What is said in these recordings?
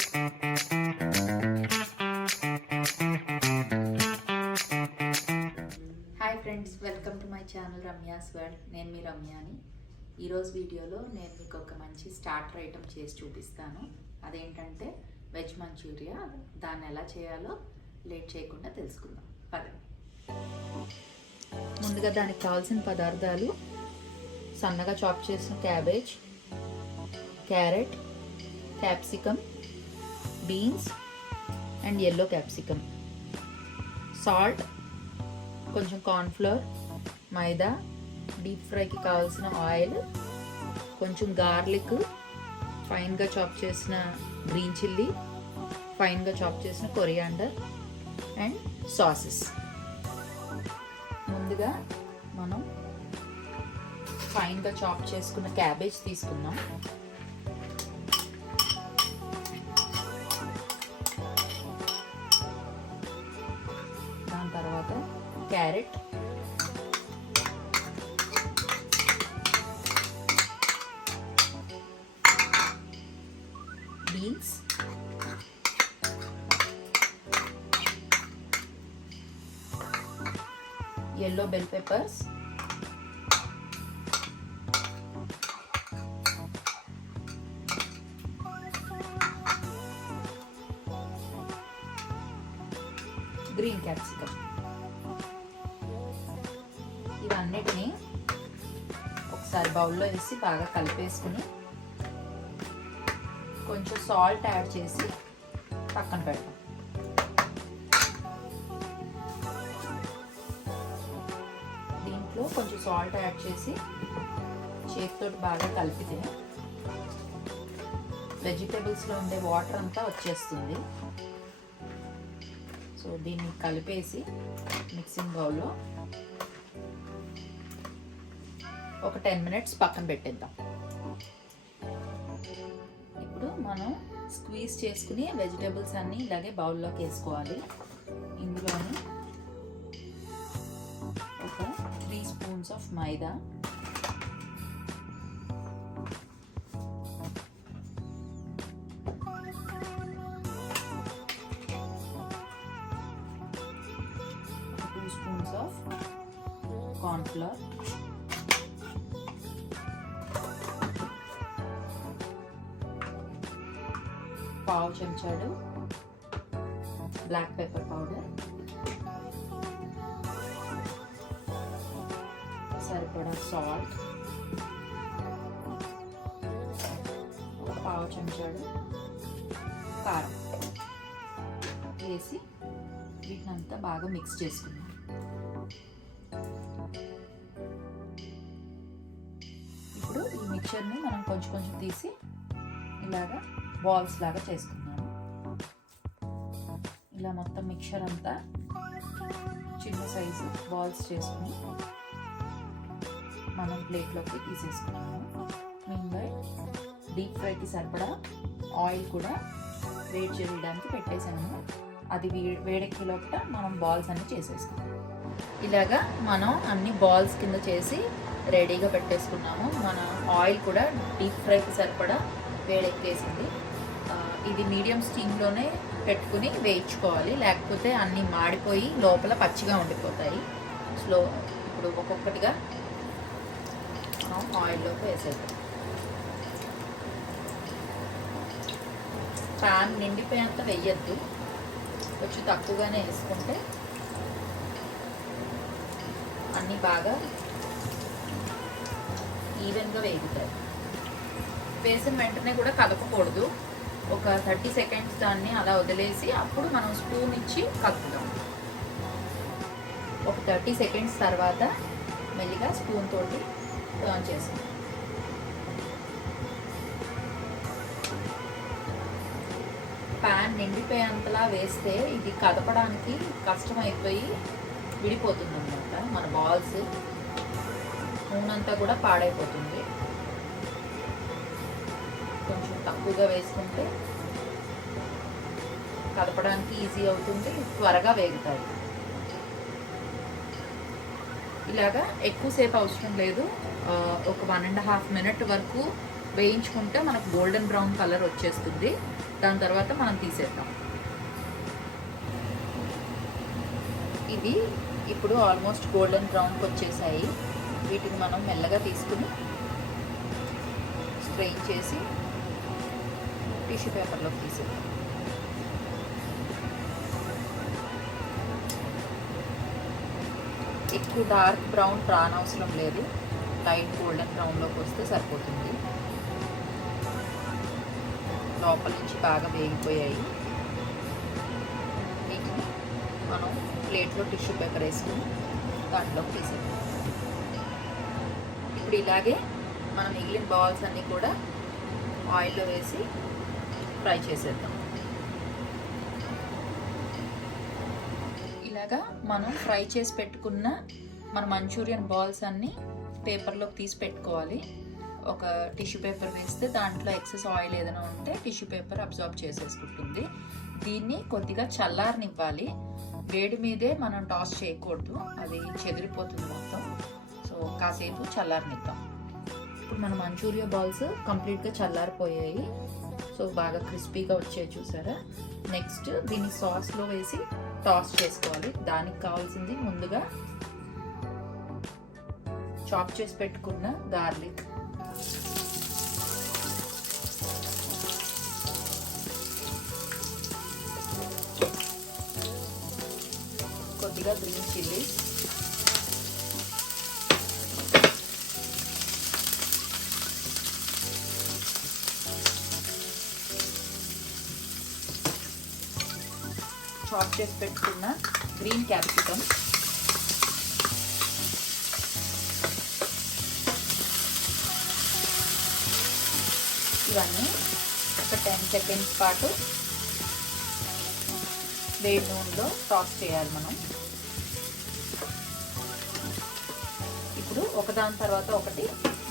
Hi friends, welcome to my channel Ramya's world. నేను మీ రమ్యాని. ఈరోజు వీడియోలో నేను మీకు ఒక మంచి స్టార్టర్ ఐటమ్ చేసి చూపిస్తాను. అదేంటంటే వెజ్ మంచూరియా. దాన్ని ఎలా చేయాలో లేట్ చేయకుండా తెలుసుకుందాం పదండి. ముందుగా దానికి కావాల్సిన పదార్థాలు: సన్నగా చాప్ చేసిన cabbage, carrot, capsicum, beans and yellow capsicum, salt, కొంచెం కార్న్ఫ్లోర్, మైదా, డీప్ ఫ్రైకి కావాల్సిన ఆయిల్, కొంచెం గార్లిక్, ఫైన్గా చాప్ చేసిన గ్రీన్ చిల్లీ, ఫైన్గా చాప్ చేసిన కొరియాండర్ అండ్ సాసెస్. ముందుగా మనం ఫైన్గా చాప్ చేసుకున్న క్యాబేజ్ తీసుకుందాం. దాని తర్వాత carrot, beans, yellow bell peppers, green capsicum. ఇవన్నిటిని ఒకసారి బౌల్లో వేసి బాగా కలిపేసుకుని కొంచెం సాల్ట్ యాడ్ చేసి పక్కన పెడతాం. దీంట్లో కొంచెం సాల్ట్ యాడ్ చేసి చేతితో బాగా కలిపితే వెజిటేబుల్స్లో ఉండే వాటర్ అంతా వచ్చేస్తుంది. సో దీన్ని కలిపేసి మిక్సింగ్ బౌల్లో ఒక 10 minutes పక్కన పెట్టేద్దాం. ఇప్పుడు మనం స్క్వీజ్ చేసుకుని వెజిటేబుల్స్ అన్నీ ఇలాగే బౌల్లోకి వేసుకోవాలి. ఇందులోని ఒక 3 spoons of maida, of cornflour, పావు చెంచాడు బ్లాక్ పెప్పర్ పౌడర్, సరిపడా సాల్ట్, ఒక పావు చెంచాడు కారం వేసి వీటినంతా బాగా మిక్స్ చేసుకున్నాం. ఇప్పుడు ఈ మిక్చర్ని మనం కొంచెం కొంచెం తీసి ఇలాగా బాల్స్ లాగా చేసుకున్నాము. ఇలా మొత్తం మిక్చర్ అంతా చిన్న సైజు బాల్స్ చేసుకుని మనం ప్లేట్లోకి తీసేసుకున్నాము. ఇంకా డీప్ ఫ్రైకి సరిపడా ఆయిల్ కూడా వేడి చేయడానికి పెట్టేసాము. అది వేడెక్కే లోపల మనం బాల్స్ అన్ని చేసేసుకున్నాం. ఇలాగా మనం అన్ని బాల్స్ కింద చేసి రెడీగా పెట్టేసుకున్నాము. మన ఆయిల్ కూడా డీప్ ఫ్రైకి సరిపడా వేడెక్కేసింది. ఇది మీడియం స్టీమ్లోనే పెట్టుకుని వేయించుకోవాలి, లేకపోతే అన్నీ మాడిపోయి లోపల పచ్చిగా ఉండిపోతాయి. ఇప్పుడు ఒక్కొక్కటిగా మనం ఆయిల్లోకి వేసేద్దాం. ప్యాన్ నిండిపోయేంత వేయద్దు, కొంచెం తక్కువగానే వేసుకుంటే అన్నీ బాగా ఈవెన్గా వేగుతాయి. వేసిన వెంటనే కూడా కలపకూడదు. ఒక 30 seconds దాన్ని అలా వదిలేసి అప్పుడు మనం స్పూన్ ఇచ్చి కలుపుతాం. ఒక 30 seconds తర్వాత మెల్లిగా స్పూన్ తోటి టర్న్ చేస్తాం. ప్యాన్ నిండిపోయేంతలా వేస్తే ఇది కదపడానికి కష్టమైపోయి విడిపోతుంది అన్నమాట. మన బాల్స్ నూనెంతా కూడా పాడైపోతుంది. కొంచెం తక్కువగా వేసుకుంటే కలపడానికి ఈజీ అవుతుంది, త్వరగా వేగుతాయి. ఇలాగా ఎక్కువసేపు అవసరం లేదు. ఒక 1.5 minute వరకు వేయించుకుంటే మనకు గోల్డెన్ బ్రౌన్ కలర్ వచ్చేస్తుంది. దాని తర్వాత మనం తీసేద్దాం. ఇవి ఇప్పుడు ఆల్మోస్ట్ గోల్డెన్ బ్రౌన్కి వచ్చేసాయి. వీటిని మనం మెల్లగా తీసుకుని స్ట్రెయిన్ చేసి టిష్యూ పేపర్లోకి తీసేద్దాం. ఎక్కువ డార్క్ బ్రౌన్ రానవసరం లేదు, లైట్ గోల్డెన్ బ్రౌన్లోకి వస్తే సరిపోతుంది. లోపల నుంచి బాగా వేగిపోయాయి. వీటిని మనం ప్లేట్లో టిష్యూ పేపర్ వేసుకుని దాంట్లోకి తీసేద్దాం. ఇప్పుడు ఇలాగే మనం మిగిలిన బాల్స్ అన్నీ కూడా ఆయిల్లో వేసి ఫ్రై చేసేద్దాం. ఇలాగా మనం ఫ్రై చేసి పెట్టుకున్న మన మంచూరియన్ బాల్స్ అన్నీ పేపర్లోకి తీసి పెట్టుకోవాలి. ఒక టిష్యూ పేపర్ వేస్తే దాంట్లో ఎక్సెస్ ఆయిల్ ఏదైనా ఉంటే టిష్యూ పేపర్ అబ్జార్బ్ చేసేసుకుంటుంది. దీన్ని కొద్దిగా చల్లారనివ్వాలి. వేడి మీదే మనం టాస్ చేయకూడదు, అది చెదిరిపోతుంది మొత్తం. సో కాసేపు చల్లారనిద్దాం. ఇప్పుడు మన మంచూరియా బాల్స్ కంప్లీట్గా చల్లారిపోయాయి. సో బాగా క్రిస్పీగా వచ్చాయి, చూసారా? నెక్స్ట్ దీన్ని సాస్లో వేసి టాస్ చేసుకోవాలి. దానికి కావాల్సింది ముందుగా చాప్ చేసి పెట్టుకున్న గార్లిక్, కొద్దిగా గ్రీన్ చిల్లీ, చాప్ చేసి పెట్టుకున్న గ్రీన్ క్యాప్సికమ్, ఇవన్నీ ఒక 10 సెకండ్స్ పాటు వేడి నూనెలో టాస్ చేయాలి మనం. ఇప్పుడు ఒకదాని తర్వాత ఒకటి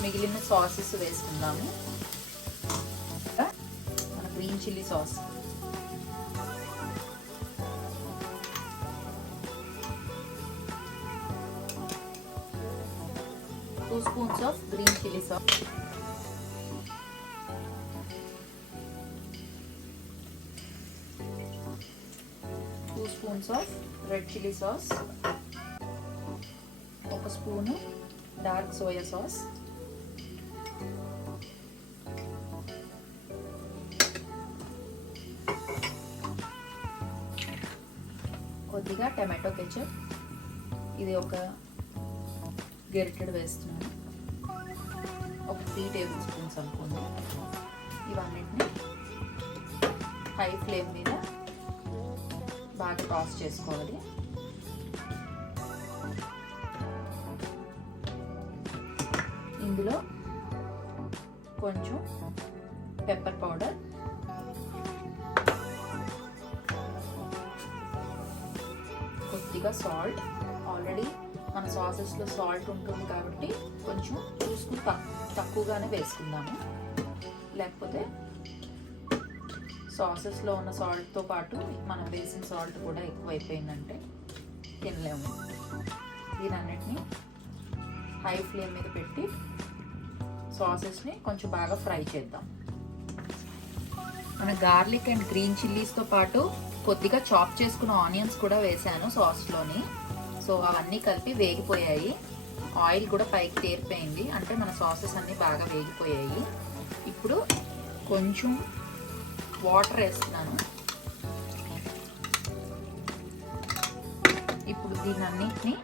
మిగిలిన సాసెస్ వేసుకుందాము. మన green chilli sauce, two spoons of green chilli sauce, 2 spoons of red chilli sauce, 1 spoon dark soya sauce, కొద్దిగా టమాటో కెచప్, ఇది ఒక గెరిటెడ్ వేస్తున్నాను, ఒక 3 టేబుల్ స్పూన్స్ అనుకోండి. ఇవన్నిటిని హై ఫ్లేమ్ మీద బాగా టాస్ చేసుకోవాలి. ఇందులో కొంచెం పెప్పర్ పౌడర్, కొద్దిగా సాల్ట్. ఆల్రెడీ మన సాసెస్లో సాల్ట్ ఉంటుంది కాబట్టి కొంచెం చూసుకుని తక్కువగానే వేసుకుందాము, లేకపోతే సాసెస్లో ఉన్న సాల్ట్తో పాటు మనం వేసిన సాల్ట్ కూడా ఎక్కువైపోయిందంటే తినలేము. దీనన్నిటిని హై ఫ్లేమ్ మీద పెట్టి సాసెస్ని కొంచెం బాగా ఫ్రై చేద్దాం. మన గార్లిక్ అండ్ గ్రీన్ చిల్లీస్తో పాటు కొద్దిగా చాప్ చేసుకున్న ఆనియన్స్ కూడా వేసాను సాస్లోని. సో అవన్నీ కలిపి వేగిపోయాయి. ఆయిల్ కూడా పైకి తేరిపోయింది, అంటే మన సాసెస్ అన్నీ బాగా వేగిపోయాయి. ఇప్పుడు కొంచెం వాటర్ వేస్తున్నాను. ఇప్పుడు దీనన్నిటిని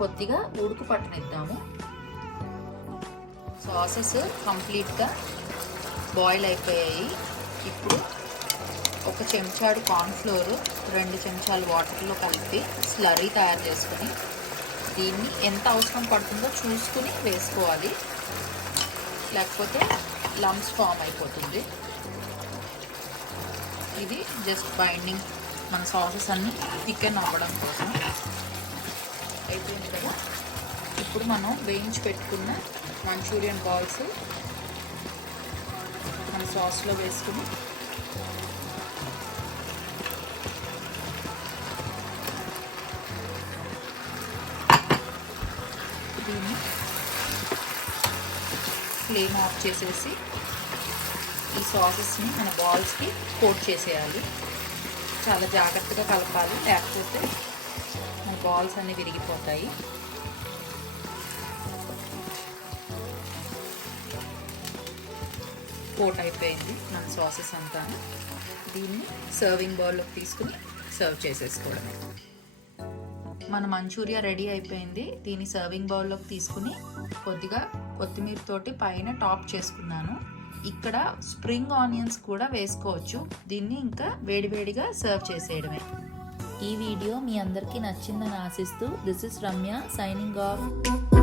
కొద్దిగా ఉడుకు పట్టనిద్దాము. సాసెస్ కంప్లీట్గా బాయిల్ అయిపోయాయి. ఇప్పుడు 1 చెంచాడు కార్న్ఫ్లోర్ 2 చెంచాలు వాటర్లో కలిపి స్లర్రీ తయారు చేసుకొని దీన్ని ఎంత అవసరం పడుతుందో చూసుకుని వేసుకోవాలి, లేకపోతే లమ్స్ ఫామ్ అయిపోతుంది. ఇది జస్ట్ బైండింగ్, మన సాసెస్ అన్నీ థికెన్ అవ్వడం కోసం. అయిపోయింది కదా. ఇప్పుడు మనం వేయించి పెట్టుకున్న మంచూరియన్ బాల్స్ మన సాస్లో వేసుకుని దీన్ని ఫ్లేమ్ ఆఫ్ చేసేసి ఈ సాసెస్ని మన బాల్స్కి కోట్ చేసేయాలి. చాలా జాగ్రత్తగా కలపాలి, లేకపోతే మన బాల్స్ అన్నీ విరిగిపోతాయి. కోట్ అయిపోయింది మన సాసెస్ అంతా. దీన్ని సర్వింగ్ బౌల్లోకి తీసుకుని సర్వ్ చేసేసుకోవడమే. మన మంచూరియా రెడీ అయిపోయింది. దీన్ని సర్వింగ్ బౌల్లోకి తీసుకుని కొద్దిగా కొత్తిమీర తోటి పైన టాప్ చేసుకున్నాను. ఇక్కడ స్ప్రింగ్ ఆనియన్స్ కూడా వేసుకోవచ్చు. దీన్ని ఇంకా వేడివేడిగా సర్వ్ చేసేయడమే. ఈ వీడియో మీ అందరికీ నచ్చిందని ఆశిస్తూ this is Ramya signing off.